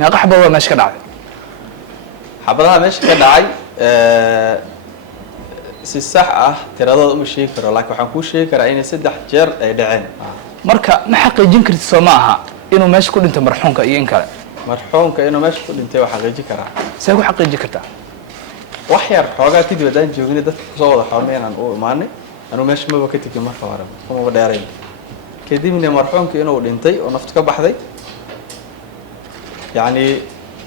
meeqa xabad waa meesha ka dhacday xabadaha meesha ka dhacay si sax ah tiradooda uma sheegi karo laakiin waxaan kuu sheegi karaa inay 3 jeer ay dhaceen marka ma xaqiijin kartid soo ma aha inuu meesha ku dhintay marxuumka iyo in kale marxuumka inuu meesha ku dhintay waa xaqiijin karaa see ku xaqiijin kartaa wax yar xoogaa kadib haddaan joognay dadka kusoo wada xornay inaan u imaanay anuu meesha maba ka tegin marka hore kumaba dheerayn kadibna marxuumka inuu dhintay oo naftu ka baxday yacni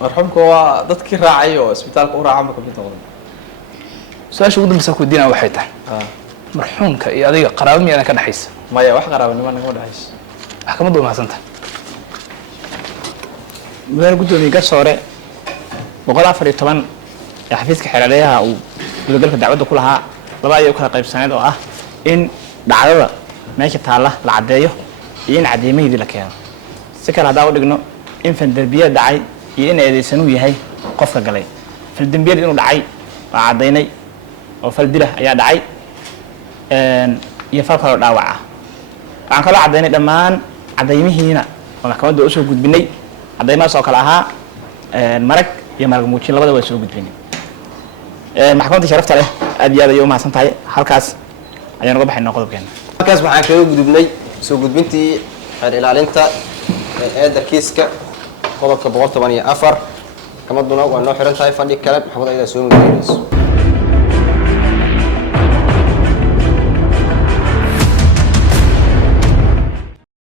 marxuumka waa dadkii raacay oo isbitaalka u raacay marka mid noqday su-aasha ugu dambeysa ku diinaa waxay tahay marxuumka iyo adiga qaraabo miyaadan ka dhexaysa maya wax qaraabanimo nagama dhexayso maxkamaddu waa mahadsantahay mudane gudoomiye garsoore 114 ee xafiiska xeeladaha uu gudagalka dacwadda ku lahaa laba ayay u kala qaybsaneed oo ah in dhacdada meesha taalla la caddeeyo iyo in cadeymaheedii la keeno si kale haddaan u dhigno in faldembiyeed dhacay iyo in eedeysanuu yahay qofka galay faldembiyeed inuu dhacay waa caddaynay oo fal dilah ayaa dhacay iyo fal kaloo dhaawac ah waxaan kaloo caddaynay dhammaan caddaymihiina oo maxkamadda u soo gudbinay caddaymahaas oo kale ahaa marag iyo marag muujin labada waa soo gudbinay maxkamadda sharafta leh aad iyo aad ayay u mahadsan tahay halkaas ayaan uga baxaynaa qodobkeena halkaas waxaan kaga gudubnay soo gudbintii xeer ilaalinta eedda kiiska qodobka 114 maxkamadduna waa noo xiran tahay fadhi kale maxkamad ayada soo mudaynayso